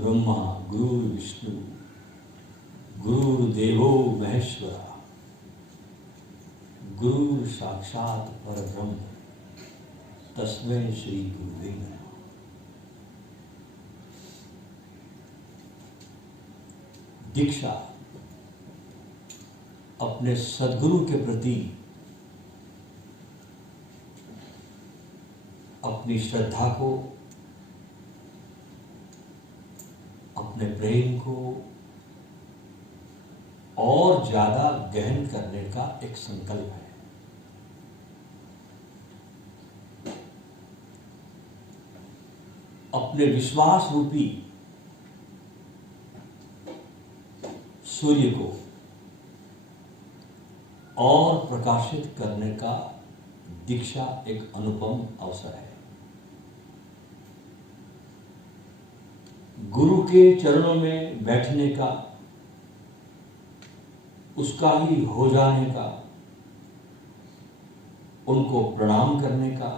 ब्रह्मा गुरुर्विष्णु गुरुर्देवो महेश्वरा गुरु साक्षात परब्रह्म तस्मै श्री गुरुवे नमः। दीक्षा अपने सद्गुरु के प्रति अपनी श्रद्धा को, अपने प्रेम को और ज्यादा गहन करने का एक संकल्प है। अपने विश्वास रूपी सूर्य को और प्रकाशित करने का दीक्षा एक अनुपम अवसर है। गुरु के चरणों में बैठने का, उसका ही हो जाने का, उनको प्रणाम करने का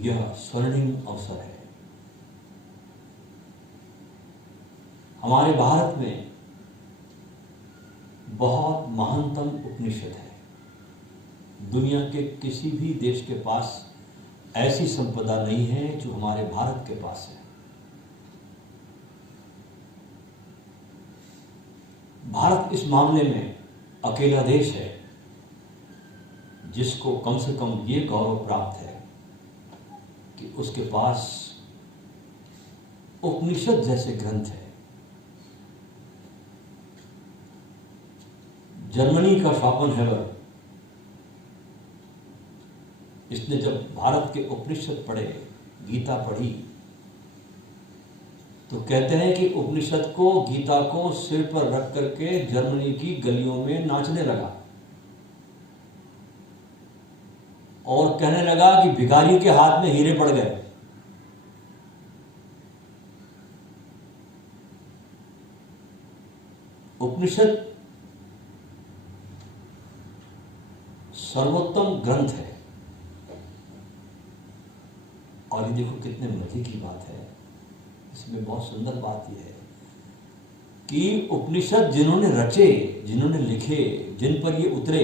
यह स्वर्णिम अवसर है। हमारे भारत में बहुत महानतम उपनिषद है। दुनिया के किसी भी देश के पास ऐसी संपदा नहीं है जो हमारे भारत के पास है। भारत इस मामले में अकेला देश है जिसको कम से कम ये गौरव प्राप्त है कि उसके पास उपनिषद जैसे ग्रंथ है। जर्मनी का शोपेनहेवर, इसने जब भारत के उपनिषद पढ़े, गीता पढ़ी, तो कहते हैं कि उपनिषद को, गीता को सिर पर रख करके जर्मनी की गलियों में नाचने लगा और कहने लगा कि भिखारी के हाथ में हीरे पड़ गए। उपनिषद सर्वोत्तम ग्रंथ है। और ये देखो कितने मजे की बात है, इसमें बहुत सुंदर बात यह है कि उपनिषद जिन्होंने रचे, जिन्होंने लिखे, जिन पर ये उतरे,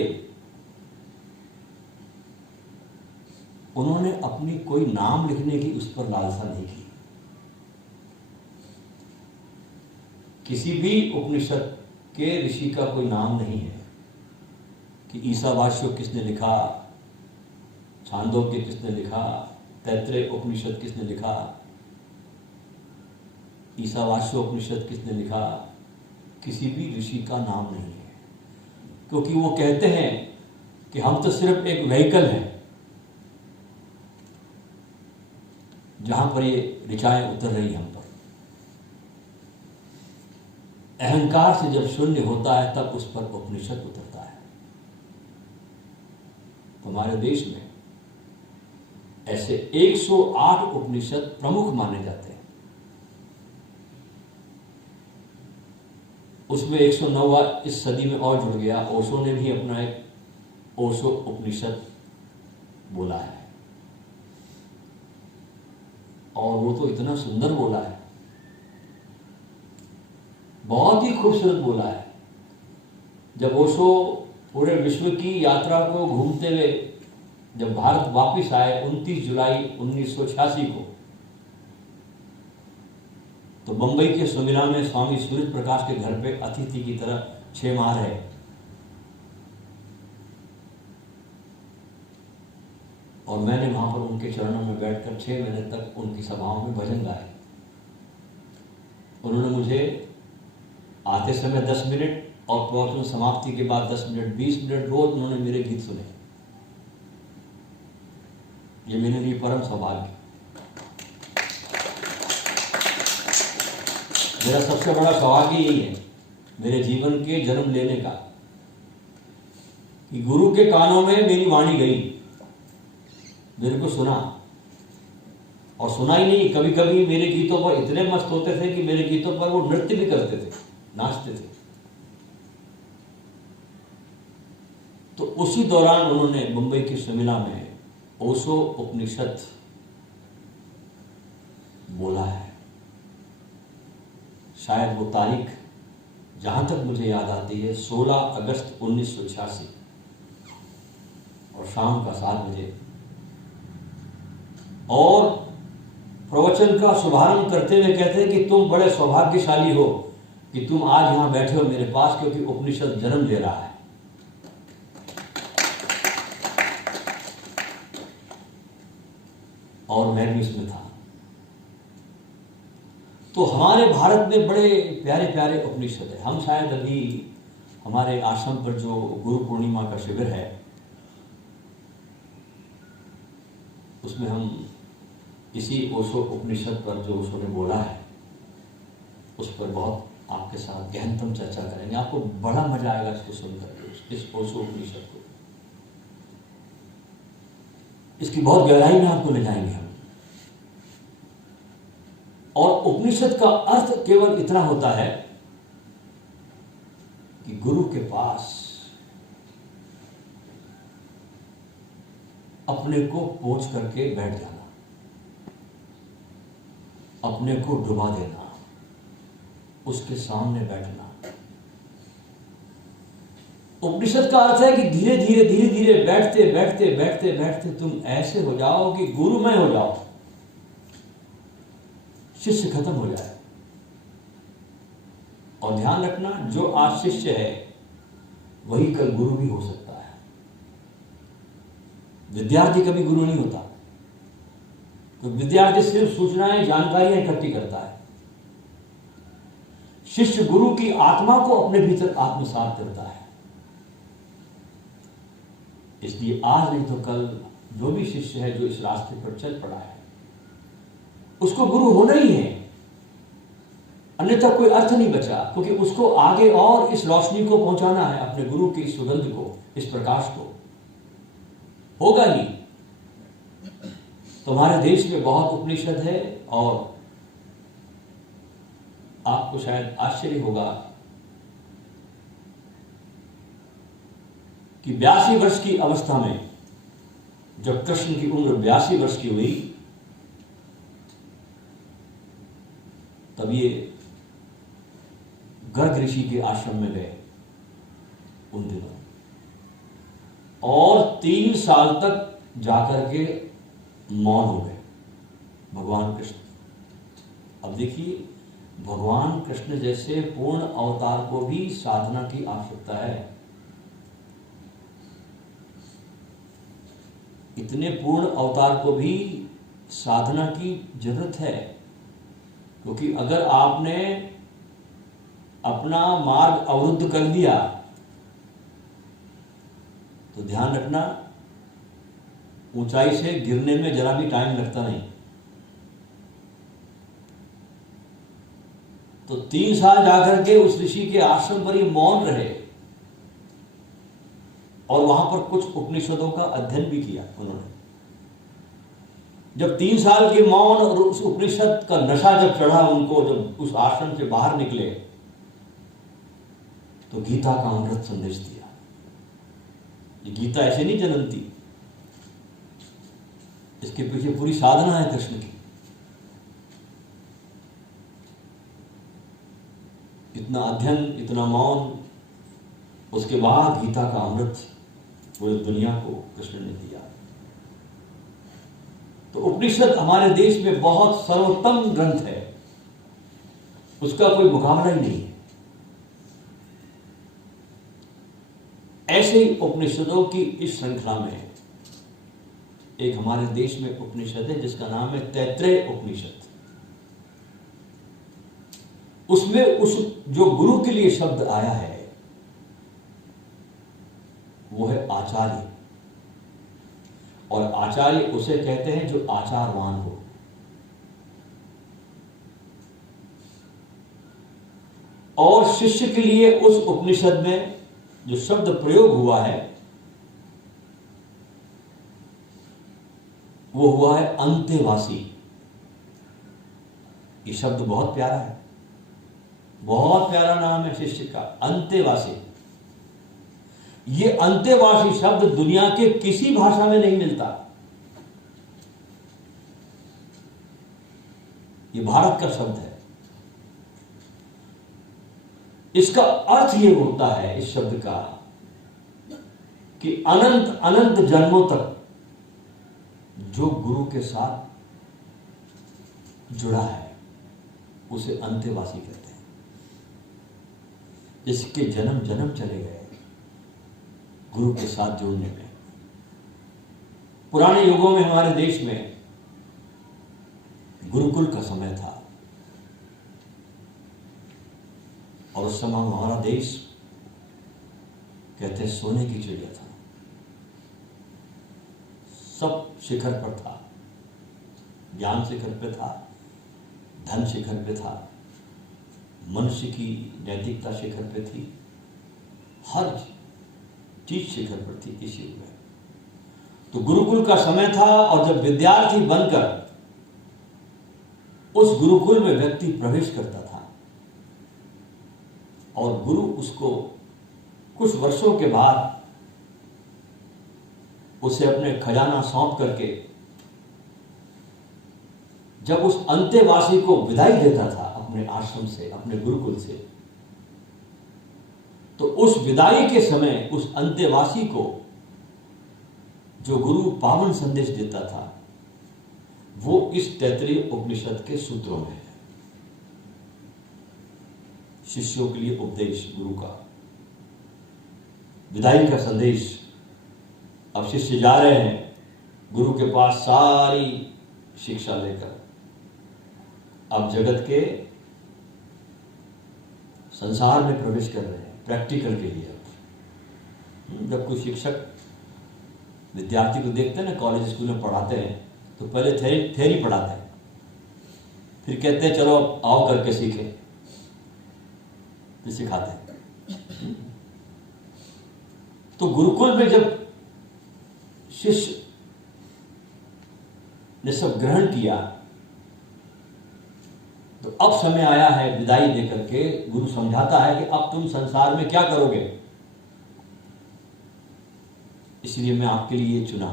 उन्होंने अपनी कोई नाम लिखने की उस पर लालसा नहीं की। किसी भी उपनिषद के ऋषि का कोई नाम नहीं है कि ईशावास्य किसने लिखा, छांदोग्य किसने लिखा, तैत्रेय उपनिषद किसने लिखा, ईशावास्य उपनिषद किसने लिखा। किसी भी ऋषि का नाम नहीं है, क्योंकि वो कहते हैं कि हम तो सिर्फ एक व्हीकल हैं जहां पर ये ऋचाएं उतर रही हम पर। अहंकार से जब शून्य होता है तब उस पर उपनिषद उतरता है। हमारे देश में ऐसे 108 उपनिषद प्रमुख माने जाते हैं। उसमें 109वां इस सदी में और जुड़ गया। ओशो ने भी अपना एक ओशो उपनिषद बोला है और वो तो इतना सुंदर बोला है, बहुत ही खूबसूरत बोला है। जब ओशो पूरे विश्व की यात्रा को घूमते हुए जब भारत वापस आए 29 जुलाई 1986 को, तो बंबई के सुमिला में स्वामी सूर्य प्रकाश के घर पे अतिथि की तरह 6 माह रहे। और मैंने वहां पर उनके चरणों में बैठकर 6 महीने तक उनकी सभाओं में भजन गाए। उन्होंने मुझे आते समय 10 मिनट और प्रवचन समाप्ति के बाद 10 मिनट, 20 मिनट रोज उन्होंने मेरे गीत सुने। ये मेरे लिए परम सौभाग्य। मेरा सबसे बड़ा सौभाग्य यही है मेरे जीवन के जन्म लेने का कि गुरु के कानों में मेरी वाणी गई, मेरे को सुना। और सुना ही नहीं, कभी कभी मेरे गीतों पर इतने मस्त होते थे कि मेरे गीतों पर वो नृत्य भी करते थे, नाचते थे। तो उसी दौरान उन्होंने मुंबई की सुमिला में ओशो उपनिषद बोला। शायद वो तारीख जहां तक मुझे याद आती है 16 अगस्त 1986 और शाम का 7 बजे, और प्रवचन का शुभारंभ करते हुए कहते हैं कि तुम बड़े सौभाग्यशाली हो कि तुम आज यहां बैठे हो मेरे पास, क्योंकि उपनिषद जन्म ले रहा है। और मैं भी उसमें था। तो हमारे भारत में बड़े प्यारे प्यारे उपनिषद है। हम शायद अभी हमारे आश्रम पर जो गुरु पूर्णिमा का शिविर है उसमें हम इसी ओशो उपनिषद पर जो ओशो ने बोला है उस पर बहुत आपके साथ गहनतम चर्चा करेंगे। आपको बड़ा मजा आएगा इसको सुनकर, इस ओशो उपनिषद को। इसकी बहुत गहराई में आपको ले जाएंगे हम। और उपनिषद का अर्थ केवल इतना होता है कि गुरु के पास अपने को पोंछ करके बैठ जाना, अपने को डुबा देना, उसके सामने बैठना। उपनिषद का अर्थ है कि धीरे धीरे धीरे धीरे बैठते बैठते बैठते बैठते तुम ऐसे हो जाओ कि गुरुमय हो जाओ, शिष्य खत्म हो जाए। और ध्यान रखना, जो आज शिष्य है वही कल गुरु भी हो सकता है। विद्यार्थी कभी गुरु नहीं होता, तो विद्यार्थी सिर्फ सूचनाएं जानकारियां इकट्ठी करता है। शिष्य गुरु की आत्मा को अपने भीतर आत्मसात करता है। इसलिए आज नहीं तो कल जो भी शिष्य है जो इस रास्ते पर चल पड़ा है उसको गुरु होना ही है, अन्यथा कोई अर्थ नहीं बचा, क्योंकि उसको आगे और इस रोशनी को पहुंचाना है, अपने गुरु की सुगंध को, इस प्रकाश को। होगा ही। तुम्हारे देश में बहुत उपनिषद है और आपको शायद आश्चर्य होगा कि 82 वर्ष की अवस्था में, जब कृष्ण की उम्र 82 वर्ष की हुई, तब ये गर्ग ऋषि के आश्रम में गए उन दिनों, और 3 साल तक जाकर के मौन हो गए भगवान कृष्ण। अब देखिए, भगवान कृष्ण जैसे पूर्ण अवतार को भी साधना की आवश्यकता है। इतने पूर्ण अवतार को भी साधना की जरूरत है, क्योंकि अगर आपने अपना मार्ग अवरुद्ध कर दिया तो ध्यान रखना, ऊंचाई से गिरने में जरा भी टाइम लगता नहीं। तो 3 साल जाकर के उस ऋषि के आश्रम पर ही मौन रहे और वहां पर कुछ उपनिषदों का अध्ययन भी किया उन्होंने। जब 3 साल के मौन और उस उपनिषद का नशा जब चढ़ा उनको, जब उस आश्रम से बाहर निकले, तो गीता का अमृत संदेश दिया। ये गीता ऐसे नहीं जन्मती, इसके पीछे पूरी साधना है कृष्ण की। इतना अध्ययन, इतना मौन, उसके बाद गीता का अमृत पूरी दुनिया को कृष्ण ने दिया। तो उपनिषद हमारे देश में बहुत सर्वोत्तम ग्रंथ है, उसका कोई मुकाबला ही नहीं है। ऐसे ही उपनिषदों की इस श्रृंखला में एक हमारे देश में उपनिषद है जिसका नाम है तैत्रेय उपनिषद। उसमें उस जो गुरु के लिए शब्द आया है वो है आचार्य, और आचार्य उसे कहते हैं जो आचारवान हो। और शिष्य के लिए उस उपनिषद में जो शब्द प्रयोग हुआ है वो हुआ है अंतेवासी। ये शब्द बहुत प्यारा है, बहुत प्यारा नाम है शिष्य का, अंतेवासी। ये अंतेवासी शब्द दुनिया के किसी भाषा में नहीं मिलता। ये भारत का शब्द है। इसका अर्थ ये होता है इस शब्द का कि अनंत अनंत जन्मों तक जो गुरु के साथ जुड़ा है उसे अंत्यवासी कहते हैं। जिसके जन्म जन्म चले गए गुरु के साथ जुड़ने में। पुराने युगों में हमारे देश में गुरुकुल का समय था और उस समय हमारा देश कहते हैं सोने की चिड़िया था। सब शिखर पर था, ज्ञान शिखर पे था, धन शिखर पे था, मनुष्य की नैतिकता शिखर पे थी, हर चीज शिखर पर थी इस युग में। तो गुरुकुल का समय था और जब विद्यार्थी बनकर उस गुरुकुल में व्यक्ति प्रवेश करता था और गुरु उसको कुछ वर्षों के बाद उसे अपने खजाना सौंप करके जब उस अंत्यवासी को विदाई देता था अपने आश्रम से, अपने गुरुकुल से, तो उस विदाई के समय उस अंत्यवासी को जो गुरु पावन संदेश देता था वो इस तैत्तिरीय उपनिषद के सूत्रों में है। शिष्यों के लिए उपदेश गुरु का, विदाई का संदेश। अब शिष्य जा रहे हैं गुरु के पास सारी शिक्षा लेकर, अब जगत के संसार में प्रवेश कर रहे हैं प्रैक्टिकल के लिए। जब कोई शिक्षक विद्यार्थी को देखते हैं ना, कॉलेज स्कूल में पढ़ाते हैं तो पहले थ्योरी पढ़ाते हैं, फिर कहते हैं चलो आओ करके सीखें, फिर सिखाते हैं। तो गुरुकुल में जब शिष्य ने सब ग्रहण किया तो अब समय आया है विदाई देकर के गुरु समझाता है कि अब तुम संसार में क्या करोगे। इसलिए मैं आपके लिए चुना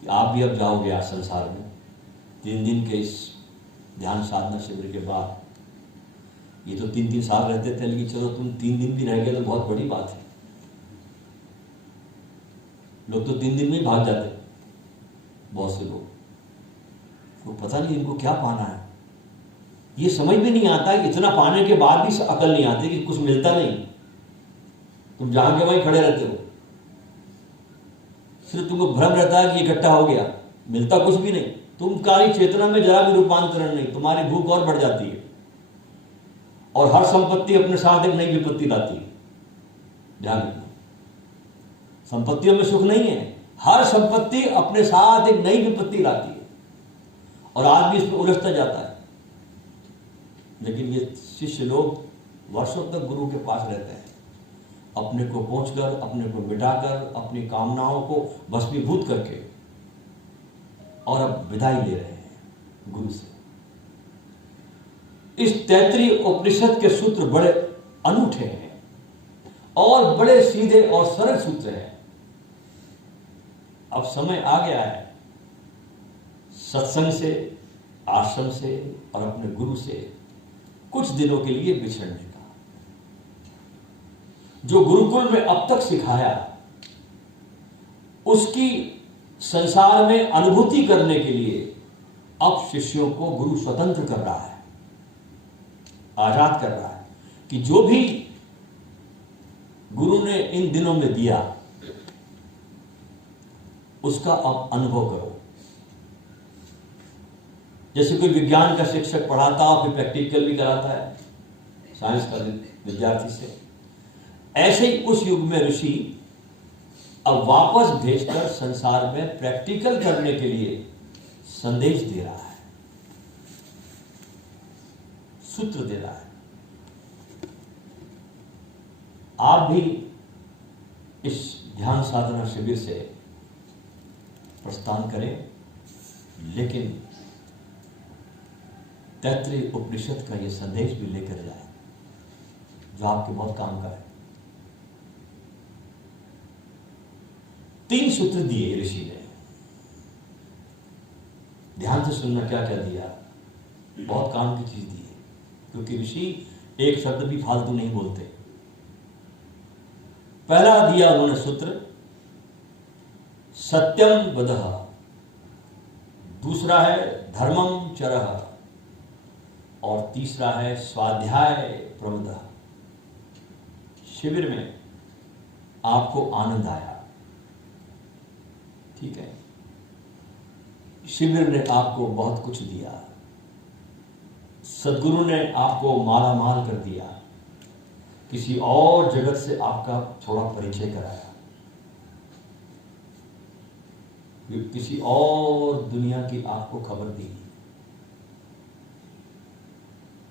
कि आप भी अब जाओगे आज संसार में 3 दिन के इस ध्यान साधना शिविर के बाद। ये तो 3-3 साल रहते थे, लेकिन चलो तुम 3 दिन भी रह गए तो बहुत बड़ी बात है। लोग तो 3 दिन में ही भाग जाते, बहुत से लोग को पता नहीं इनको क्या पाना है। ये समझ भी नहीं आता कि इतना पाने के बाद भी अकल नहीं आती कि कुछ मिलता नहीं, तुम जहां के वहीं खड़े रहते हो। सिर्फ तुमको भ्रम रहता है कि इकट्ठा हो गया, मिलता कुछ भी नहीं। तुम्हारी चेतना में जरा भी रूपांतरण नहीं, तुम्हारी भूख और बढ़ जाती है और हर संपत्ति अपने साथ एक नई विपत्ति लाती है। ध्यान रखना, संपत्तियों में सुख नहीं है, हर संपत्ति अपने साथ एक नई विपत्ति लाती है और आदमी इसमें उलझता जाता है। लेकिन ये शिष्य लोग वर्षों तक गुरु के पास रहते हैं, अपने को पहुंचकर, अपने को मिटाकर, अपनी कामनाओं को भस्मीभूत करके, और अब विदाई ले रहे हैं गुरु से। इस तैत्तिरीय उपनिषद के सूत्र बड़े अनूठे हैं और बड़े सीधे और सरल सूत्र हैं। अब समय आ गया है सत्संग से, आश्रम से और अपने गुरु से कुछ दिनों के लिए बिछड़ने का। जो गुरुकुल में अब तक सिखाया उसकी संसार में अनुभूति करने के लिए अब शिष्यों को गुरु स्वतंत्र कर रहा है, आजाद कर रहा है कि जो भी गुरु ने इन दिनों में दिया उसका अब अनुभव करो। जैसे कोई विज्ञान का शिक्षक पढ़ाता और फिर प्रैक्टिकल भी कराता है साइंस का विद्यार्थी से, ऐसे ही उस युग में ऋषि अब वापस भेजकर संसार में प्रैक्टिकल करने के लिए संदेश दे रहा है, सूत्र दे रहा है। आप भी इस ध्यान साधना शिविर से प्रस्थान करें, लेकिन तैत्तिरीय उपनिषद का यह संदेश भी लेकर जाए जो आपके बहुत काम का है। 3 सूत्र दिए ऋषि ने, ध्यान से सुनना क्या क्या दिया, बहुत काम की चीज दी है। क्योंकि ऋषि एक शब्द भी फालतू नहीं बोलते। पहला दिया उन्होंने सूत्र सत्यम वदः, दूसरा है धर्मम चरः, और तीसरा है स्वाध्याय प्रमदः। शिविर में आपको आनंद आया, ठीक है, शिविर ने आपको बहुत कुछ दिया, सदगुरु ने आपको माला माल कर दिया, किसी और जगत से आपका थोड़ा परिचय कराया, किसी और दुनिया की आपको खबर दी,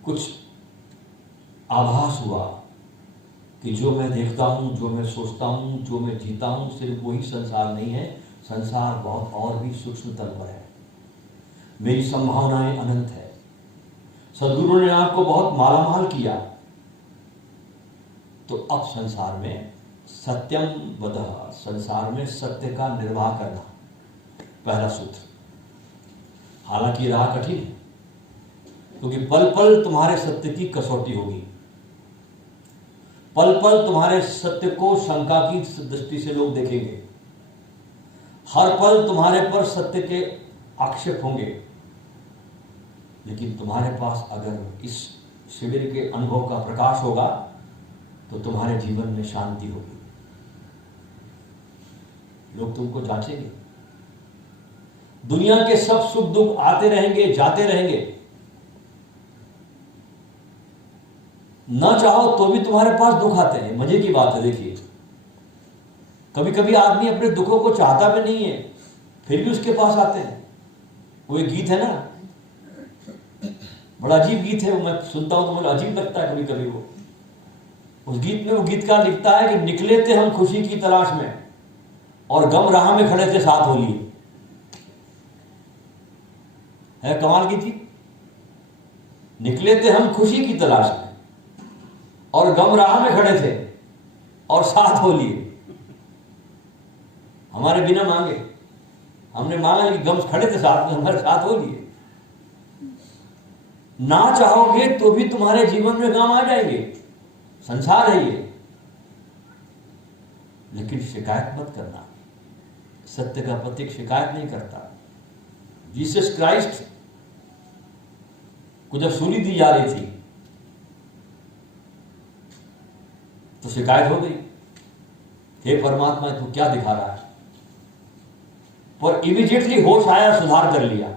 कुछ आभास हुआ कि जो मैं देखता हूं, जो मैं सोचता हूं, जो मैं जीता हूं, सिर्फ वही संसार नहीं है, संसार बहुत और भी सूक्ष्म तल पर है, मेरी संभावनाएं अनंत है। सदगुरु ने आपको बहुत मालामाल किया, तो अब संसार में सत्यम वदः, संसार में सत्य का निर्वाह करना पहला सूत्र। हालांकि राह कठिन है, क्योंकि पल पल तुम्हारे सत्य की कसौटी होगी, पल पल तुम्हारे सत्य को शंका की दृष्टि से लोग देखेंगे, हर पल तुम्हारे पर सत्य के आक्षेप होंगे, लेकिन तुम्हारे पास अगर इस शिविर के अनुभव का प्रकाश होगा तो तुम्हारे जीवन में शांति होगी। लोग तुमको जांचेंगे, दुनिया के सब सुख दुख आते रहेंगे, जाते रहेंगे, न चाहो तो भी तुम्हारे पास दुख आते हैं। मजे की बात है, देखिए, कभी कभी आदमी अपने दुखों को चाहता भी नहीं है, फिर भी उसके पास आते हैं। वो एक गीत है ना, बड़ा अजीब गीत है वो, मैं सुनता हूं तो मुझे अजीब लगता है कभी कभी। वो उस गीत में वो गीतकार लिखता है कि निकले थे हम खुशी की तलाश में और गम राह में खड़े थे साथ हो लिए। है कमाल की चीज, निकले थे हम खुशी की तलाश में और गम राह में खड़े थे और साथ हो लिए। हमारे बिना मांगे हमने मांगा कि गम खड़े थे साथ में, हमारे साथ हो लिए। ना चाहोगे तो भी तुम्हारे जीवन में गम आ जाएंगे, संसार है ये। लेकिन शिकायत मत करना, सत्य का प्रतीक शिकायत नहीं करता। जीसस क्राइस्ट को जब सूली दी जा रही थी तो शिकायत हो गई, हे परमात्मा तू क्या दिखा रहा है, पर इमीडिएटली होश आया, सुधार कर लिया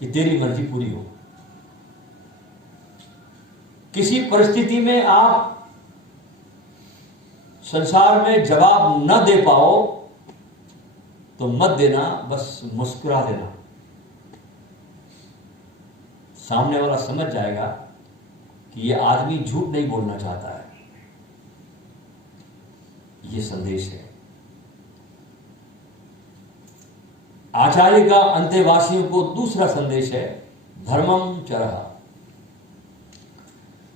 कि तेरी मर्जी पूरी हो। किसी परिस्थिति में आप संसार में जवाब न दे पाओ तो मत देना, बस मुस्कुरा देना। सामने वाला समझ जाएगा कि यह आदमी झूठ नहीं बोलना चाहता है। यह संदेश है। आचार्य का अंतेवासियों को दूसरा संदेश है, धर्मम चरः,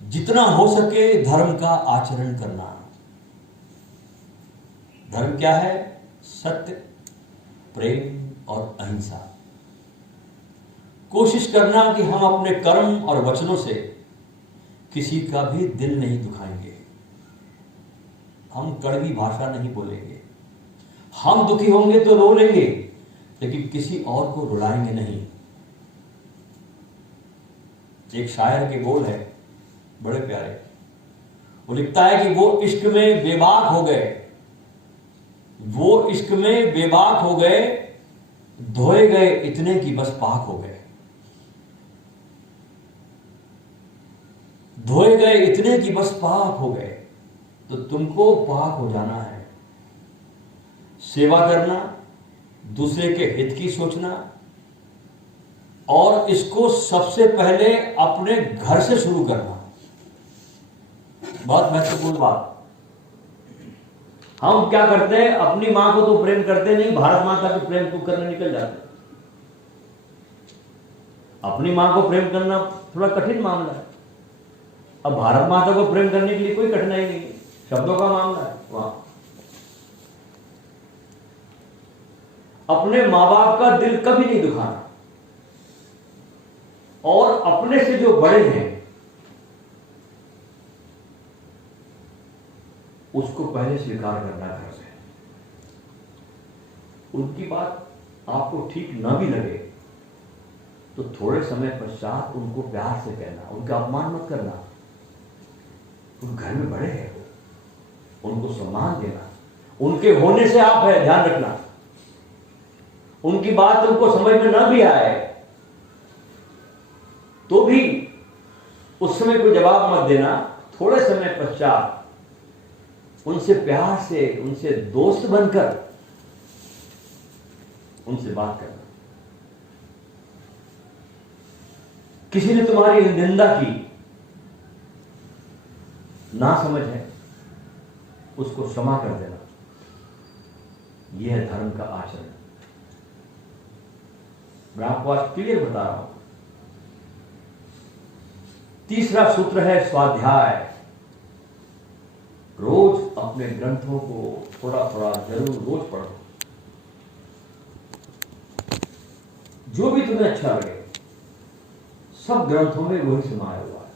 जितना हो सके धर्म का आचरण करना। धर्म क्या है? सत्य, प्रेम और अहिंसा। कोशिश करना कि हम अपने कर्म और वचनों से किसी का भी दिल नहीं दुखाएंगे, हम कड़वी भाषा नहीं बोलेंगे, हम दुखी होंगे तो रो लेंगे लेकिन किसी और को रुलाएंगे नहीं। एक शायर के बोल है बड़े प्यारे, वो लिखता है कि वो इश्क में बेबाक हो गए, वो इश्क में बेबाक हो गए, धोए गए इतने की बस पाक हो गए। धोए गए इतने की बस पाक हो गए। तो तुमको पाक हो जाना है। सेवा करना, दूसरे के हित की सोचना, और इसको सबसे पहले अपने घर से शुरू करना। बहुत महत्वपूर्ण बात। हम क्या करते हैं, अपनी मां को तो प्रेम करते नहीं, भारत माता के प्रेम को करने निकल जाते। अपनी मां को प्रेम करना थोड़ा कठिन मामला है। अब भारत माता को प्रेम करने के लिए कोई कठिनाई नहीं है, शब्दों का मामला है। वहां अपने मां बाप का दिल कभी नहीं दुखाना, और अपने से जो बड़े हैं उसको पहले स्वीकार करना घर से। उनकी बात आपको ठीक ना भी लगे तो थोड़े समय पश्चात उनको प्यार से कहना, उनका अपमान मत करना। उन घर में बड़े हैं, उनको सम्मान देना, उनके होने से आप है, ध्यान रखना। उनकी बात तुमको समझ में ना भी आए तो भी उस समय कोई जवाब मत देना। थोड़े समय पश्चात उनसे प्यार से, उनसे दोस्त बनकर उनसे बात करना। किसी ने तुम्हारी निंदा की, ना समझ है, उसको क्षमा कर देना। यह है धर्म का आचरण। मैं आपको आज क्लियर बता रहा हूं। तीसरा सूत्र है स्वाध्याय। रोज अपने ग्रंथों को थोड़ा थोड़ा जरूर रोज पढ़ो। जो भी तुम्हें अच्छा लगे, सब ग्रंथों में वही समाया हुआ है।